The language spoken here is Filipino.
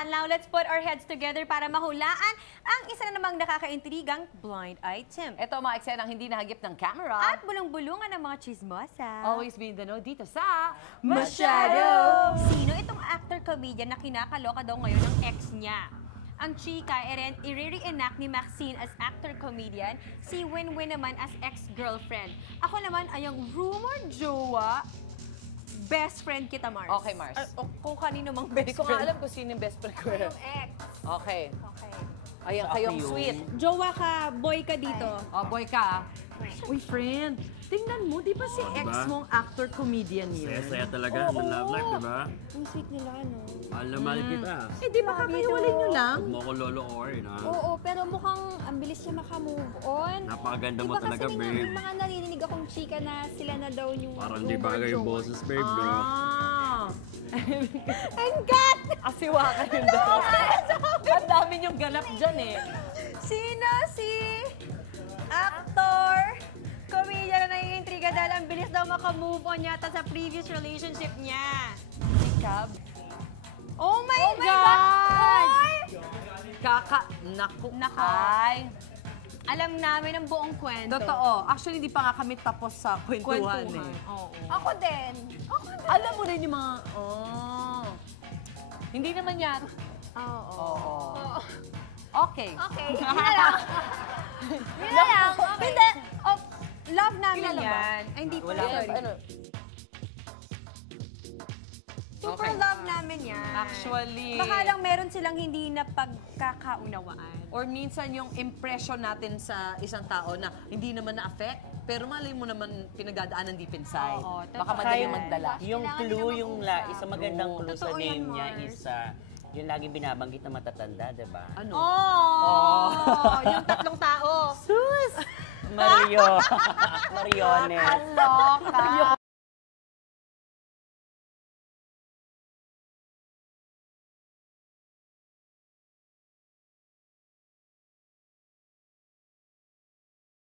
Now, let's put our heads together para mahulaan ang isa na namang nakakaintrigang blind item. Ito ang mga eksenang hindi nahagip ng camera. At bulong-bulungan ng mga chismosa. Always be in the know dito sa Masyado! Sino itong actor-comedian na kinakaloka daw ngayon ng ex niya? Ang chika, i-re-enact ni Maxine as actor-comedian, si Winwin naman as ex-girlfriend. Ako naman ay ang rumor jowa, best friend kita, Mars. Okay, Mars. Kung kanino mang best Hindi ko friend. nga alam kung sino yung best friend ko. Yung ex. Okay. Okay. Ayan, kayong sweet. Jowa ka, boy ka dito. Oh, boy ka. Uy, friend, tingnan mo, di ba si ex mong actor-comedian yun? Saya-saya talaga ng love life, di ba? Ang sweet nila, ano? Mahal na mahal kita. Eh, di ba kakahiwalay nyo lang? Huwag mo ko lolo orin, ha? Oo, pero mukhang ang bilis niya makamove on. Napakaganda mo Diba talaga, kasi babe. may mga naririnig akong chika na sila na daw yung Parang di rumor bagay yung jowa. boses, babe, no? Ah! Ang gat! Asiwa ka yun daw. Ang dami niyong ganap dyan eh. Sino si actor, comedian na naiintriga dahil ang bilis daw makamove on yata sa previous relationship niya? Si Cab. Oh my God! Naku. Nako. Ay. Alam namin ang buong kwento. Totoo. Actually, di pa nga kami tapos sa kwentuhan eh. Oo. Ako din. Alam mo rin yung mga... Oh. Hindi naman yan. Oo. Oo. Okay. Okay, yun na lang. Yun na lang. Okay. Hindi. Oh, love namin Kilala ba? yan. Ay, hindi pa. Sorry. Ano? Super Okay. love namin yan. Actually. Baka lang meron silang hindi na pagkakaunawaan. Or minsan yung impression natin sa isang tao na hindi naman na-affect, pero malay mo naman pinagdadaanan deep inside. Oo, Baka totoo madaling yan. magdala. Yung Kailangan clue, nila yung mag-usap. isang magandang clue sa Totoo yan, name niya Mars. is yung laging binabanggit na matatanda, di ba? Ano? Oh! Yung tatlong tao. Mario! Marione. Aloka.